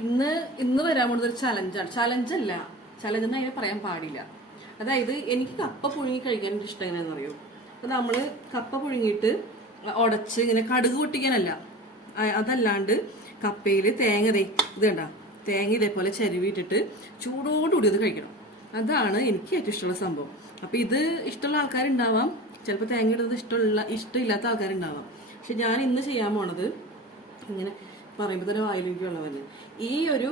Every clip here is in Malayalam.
ഇന്ന് ഇന്ന് വരാൻ പോകുന്നത് ഒരു ചലഞ്ചാണ്. ചലഞ്ചല്ല, ചലഞ്ച് എന്ന് അതിനെ പറയാൻ പാടില്ല. അതായത് എനിക്ക് കപ്പ പുഴുങ്ങി കഴിക്കാൻ ഇഷ്ടം എങ്ങനെയാണെന്ന് അറിയോ? അപ്പൊ നമ്മള് കപ്പ പുഴുങ്ങിയിട്ട് ഉടച്ച് ഇങ്ങനെ കടുക് പൊട്ടിക്കാനല്ല, അതല്ലാണ്ട് കപ്പയിൽ തേങ്ങ ഇത് കണ്ട തേങ്ങ ഇതേപോലെ ചരുവിയിട്ടിട്ട് ചൂടോടുകൂടി ഇത് കഴിക്കണം. അതാണ് എനിക്ക് ഏറ്റവും ഇഷ്ടമുള്ള സംഭവം. അപ്പൊ ഇത് ഇഷ്ടമുള്ള ആൾക്കാരുണ്ടാവാം, ചിലപ്പോൾ തേങ്ങ ഇടുന്നത് ഇഷ്ടമില്ലാത്ത ആൾക്കാരുണ്ടാവാം. പക്ഷെ ഞാൻ ഇന്ന് ചെയ്യാൻ പോണത് ഇങ്ങനെ പറയുമ്പോൾ തന്നെ വായിലേക്ക് വെള്ളം വരുന്നത്, ഈ ഒരു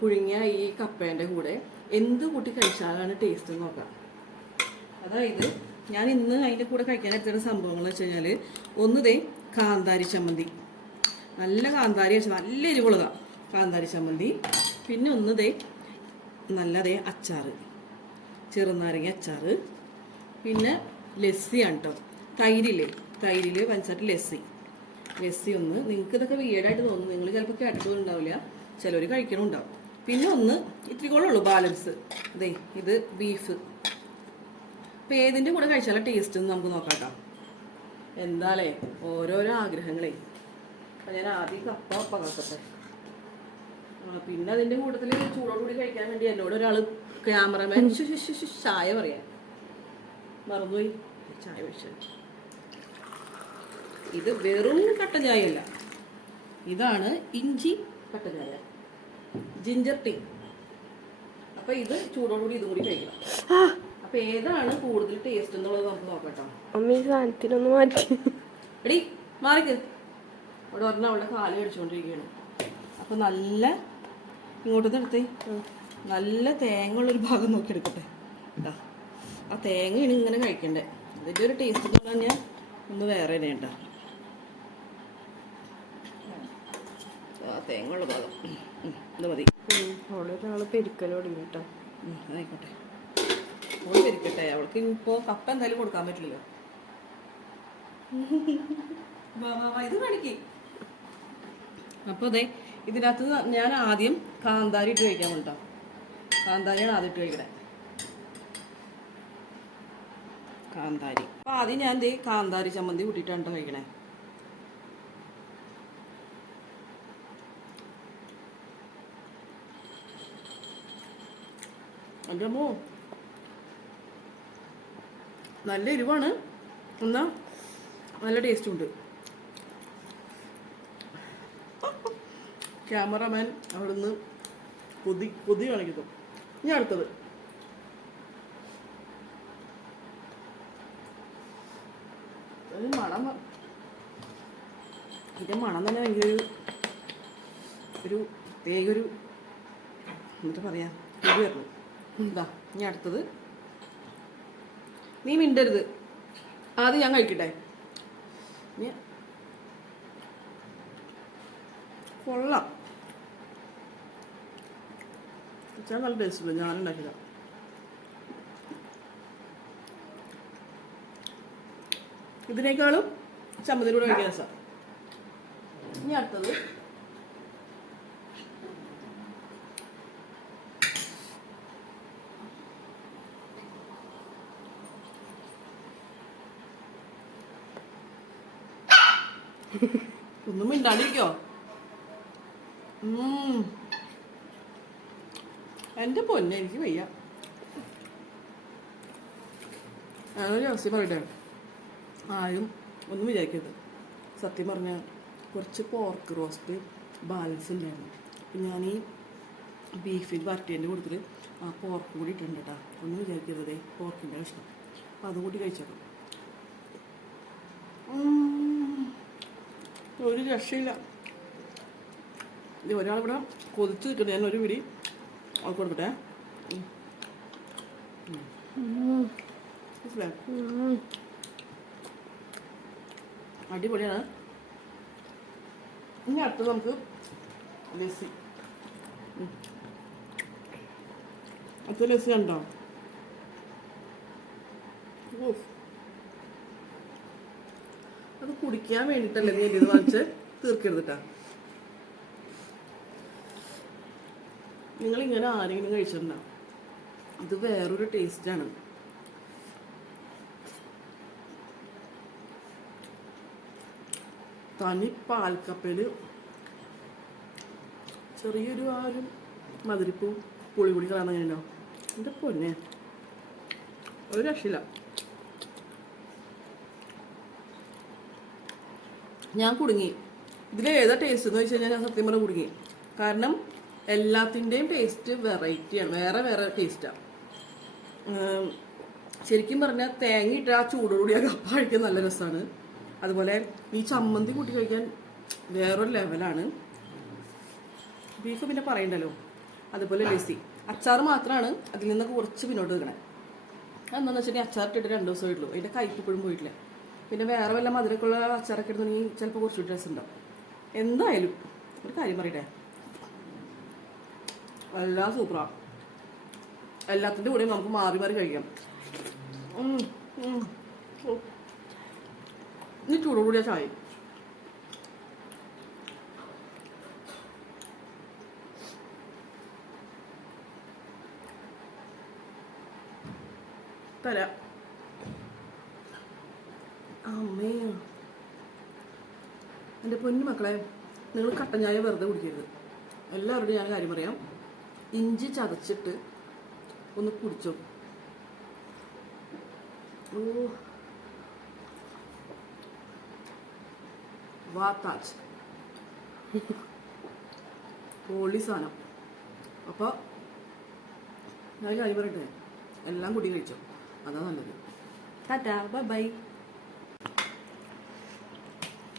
പുഴുങ്ങിയ ഈ കപ്പേൻ്റെ കൂടെ എന്ത് കൂട്ടി കഴിച്ചാലാണ് ടേസ്റ്റ് എന്ന് നോക്കാം. അതായത് ഞാൻ ഇന്ന് അതിൻ്റെ കൂടെ കഴിക്കാൻ എടുത്തിട്ട് സംഭവങ്ങൾ വെച്ച് കഴിഞ്ഞാൽ, ഒന്നതേ കാന്താരി ചമ്മന്തി, നല്ല കാന്താരി വെച്ചാൽ നല്ല എരിവുള്ളതാ കാന്താരി ചമ്മന്തി. പിന്നെ ഒന്നതേ നല്ലതേ അച്ചാറ്, ചെറുനാരങ്ങ അച്ചാറ്. പിന്നെ ലസ്സിയാണ് കേട്ടോ, തൈരില്ലേ, തൈരിൽ പഞ്ചസാര ലസ്സി ഒന്ന്. നിങ്ങൾക്ക് ഇതൊക്കെ വീടായിട്ട് തോന്നും, നിങ്ങൾ ചിലപ്പോൾ കേട്ടിട്ടുണ്ടാവില്ല, ചിലർ കഴിക്കണമുണ്ടാവും. പിന്നെ ഒന്ന് ഇത്തിരിക്കോളുള്ളൂ ബാലൻസ്, അതെ ഇത് ബീഫ്. അപ്പം ഏതിൻ്റെ കൂടെ കഴിച്ചാലും ടേസ്റ്റ് എന്ന് നമുക്ക് നോക്കാം. എന്താലേ ഓരോരോ ആഗ്രഹങ്ങളെ. അപ്പം ഞാൻ ആദ്യം കപ്പ പകർത്തട്ടെ. പിന്നെ അതിൻ്റെ കൂട്ടത്തിൽ ചൂടോടുകൂടി കഴിക്കാൻ വേണ്ടി എന്നോട് ഒരാൾ ക്യാമറമാൻ ചായ പറയാൻ മറന്നുപോയി, ചായ വെച്ചത്. ഇത് വെറും കട്ടൻ ചായയല്ല, ഇതാണ് ഇഞ്ചി കട്ടൻ ചായ, ജിഞ്ചർ ടീ. അപ്പൊ ഇത് ചൂടോടുകൂടി ഇതും കൂടി കഴിക്കണം. അപ്പൊ ഏതാണ് കൂടുതൽ ടേസ്റ്റ് എന്നുള്ളത് നമുക്ക് നോക്കട്ടോ. സാധനത്തിനൊന്ന് മാറ്റി എടി മാറിക്ക്, അവിടെ പറഞ്ഞ അവളുടെ കാല് കടിച്ചുകൊണ്ടിരിക്കുകയാണ്. അപ്പൊ നല്ല ഇങ്ങോട്ടൊന്ന് എടുത്തേ, നല്ല തേങ്ങ ഉള്ളൊരു ഭാഗം നോക്കി എടുക്കട്ടെ കേട്ടോ. ആ തേങ്ങയാണ് ഇങ്ങനെ കഴിക്കണ്ടേ. അതിൻ്റെ ഒരു ടേസ്റ്റ് എന്ന് പറഞ്ഞാൽ ഒന്ന് വേറെ തന്നെ ഉണ്ടാ. തേങ്ങ ഉള്ള ഭാഗം ഇത് മതി. ഒരാള് പെരിക്കൽ തുടങ്ങി കേട്ടോ. അതായിക്കോട്ടെ, ഓള് പെരിക്കട്ടെ, അവൾക്ക് ഇപ്പോൾ കപ്പ എന്തായാലും കൊടുക്കാൻ പറ്റില്ലല്ലോ. ഇത് കാണിക്ക്. അപ്പോൾ അതെ ഇതിനകത്ത് ഞാൻ ആദ്യം കാന്താരി ഇട്ട് കഴിക്കാൻ വേണ്ടിട്ടോ. കാന്താരിയാണ് ആദ്യം ഇട്ട് കഴിക്കണേ, കാന്താരി. അപ്പോൾ ആദ്യം ഞാൻ ദേ കാന്താരി ചമ്മന്തി കൂട്ടിയിട്ടാണ് കഴിക്കണേ. അമ്മോ നല്ല എരിവാണ്, എന്നാൽ നല്ല ടേസ്റ്റും ഉണ്ട്. ക്യാമറമാൻ അവിടുന്ന് കൊതി കാണിക്കുന്നു. ഇനി അടുത്തത് മണം, ഇതിൻ്റെ മണം തന്നെ ഭയങ്കര ഒരു പ്രത്യേക ഒരു എന്താ പറയാ, ഇത് വരുന്നു. എന്താ ഇനി അടുത്തത്, നീ മിണ്ടരുത്, ആദ്യം ഞാൻ കഴിക്കട്ടെ. കൊള്ളാം, നല്ല ടേസ്റ്റ് ഉണ്ട്, ഞാനുണ്ടാക്കില്ല. ഇതിനേക്കാളും ചമ്മന്തിലൂടെ കഴിക്കാൻ രസം. ഇനി അടുത്തത് ഒന്നും മിണ്ടാണ്ടിരിക്കോ. എൻ്റെ പൊന്നെ എനിക്ക് വയ്യ. അതൊരു അവസ്ഥ പറയട്ടെ, ആരും ഒന്നും വിചാരിക്കരുത്. സത്യം പറഞ്ഞാൽ കുറച്ച് പോർക്ക് റോസ്റ്റ് ബാലൻസ് ഉണ്ടായിരുന്നു. അപ്പം ഞാൻ ഈ ബീഫിൽ വരട്ടിൻ്റെ കൊടുത്തിട്ട് ആ പോർക്ക് കൂടി ഇട്ടുണ്ട് കേട്ടോ. ഒന്നും വിചാരിക്കരുതേ, പോർക്കിൻ്റെ കഷ്ണം. അപ്പം അതും കൂടി കഴിച്ചേക്കാം. ഒരു രക്ഷയില്ല. ഇത് ഒരാളിവിടെ കൊതിച്ച് നിൽക്കട്ടെ, ഞാൻ ഒരു പിടി അവൾക്ക് കൊടുക്കട്ടെ. അടിപൊളിയാണ്. ഇനി അടുത്തത് നമുക്ക് ലസ്സി. അടുത്ത ലസ്സി ഉണ്ടോ? അത് കുടിക്കാൻ വേണ്ടിയിട്ടല്ലേ നീ ഇത് വാങ്ങിച്ച് തീർക്കരുതിട്ടാ. നിങ്ങളിങ്ങനെ ആരെങ്കിലും കഴിച്ചിട്ടുണ്ടാവും, ഇത് വേറൊരു ടേസ്റ്റാണ്. തനി പാൽക്കപ്പയിൽ ചെറിയൊരു ആ ഒരു മധുരിപ്പും പുളി പുളി കളയാൻ അങ്ങനെ ഉണ്ടാവും. എൻ്റെ പൊന്നെ ഒരു രക്ഷയില്ല. ഞാൻ കുടുങ്ങി. ഇതിലേതാ ടേസ്റ്റ് എന്ന് വെച്ച് കഴിഞ്ഞാൽ ഞാൻ സത്യം പറഞ്ഞാൽ കുടുങ്ങി. കാരണം എല്ലാത്തിൻ്റെയും ടേസ്റ്റ് വെറൈറ്റിയാണ്, വേറെ വേറെ ടേസ്റ്റാണ്. ശരിക്കും പറഞ്ഞാൽ തേങ്ങ ഇട്ട് ആ ചൂടോടുകൂടി ആ കപ്പ കഴിക്കാൻ നല്ല രസമാണ്. അതുപോലെ ഈ ചമ്മന്തി കൂട്ടി കഴിക്കാൻ വേറൊരു ലെവലാണ്. ബീഫ് പിന്നെ പറയണ്ടല്ലോ. അതുപോലെ ലസ്സി, അച്ചാർ മാത്രമാണ് അതിൽ നിന്നൊക്കെ കുറച്ച് പിന്നോട്ട് വെക്കണേ. അതെന്താണെന്ന് വെച്ചിട്ടുണ്ടെങ്കിൽ അച്ചാർ ഇട്ടിട്ട് 2 ദിവസം ആയിട്ടുള്ളൂ, അതിൻ്റെ കയ്പ്പ് ഇപ്പോഴും പോയിട്ടില്ല. പിന്നെ വേറെ വല്ല മധുരക്കുള്ള അച്ചാറൊക്കെ ഇടുന്നെങ്കിൽ ചിലപ്പോൾ കുറച്ചുകൂടി രസം ഉണ്ടാവും. എന്തായാലും ഒരു കാര്യം പറയട്ടെ, എല്ലാം സൂപ്പറാണ്. എല്ലാത്തിൻ്റെ കൂടെയും നമുക്ക് മാറി മാറി കഴിക്കാം. ഇനി ചൂടോടുകൂടിയ ചായ. തരാം. അമ്മേ, എൻ്റെ പൊന്നു മക്കളെ, നിങ്ങൾ കട്ടൻ ചായ വെറുതെ കുടിക്കരുത്. എല്ലാവരോടും ഞാൻ കാര്യം പറയാം, ഇഞ്ചി ചതച്ചിട്ട് ഒന്ന് കുടിച്ചോ. ഓ വാത്താച്ച് പൊളി സാധനം. അപ്പോൾ ഞാൻ കാര്യം പറയട്ടെ, എല്ലാം കൂടി കഴിച്ചോ, അതാ നല്ലത്. Tata, bye bye.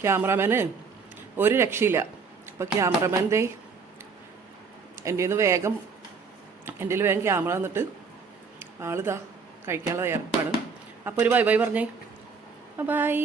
ക്യാമറാമാന് ഒരു രക്ഷയില്ല. അപ്പോൾ ക്യാമറമാൻ ദേ എൻ്റെ വേഗം ക്യാമറ തന്നിട്ട് ആളിതാ കഴിക്കാനുള്ള ഏർപ്പാട്. അപ്പോൾ ഒരു ബൈ ബൈ പറഞ്ഞേ. ബൈ.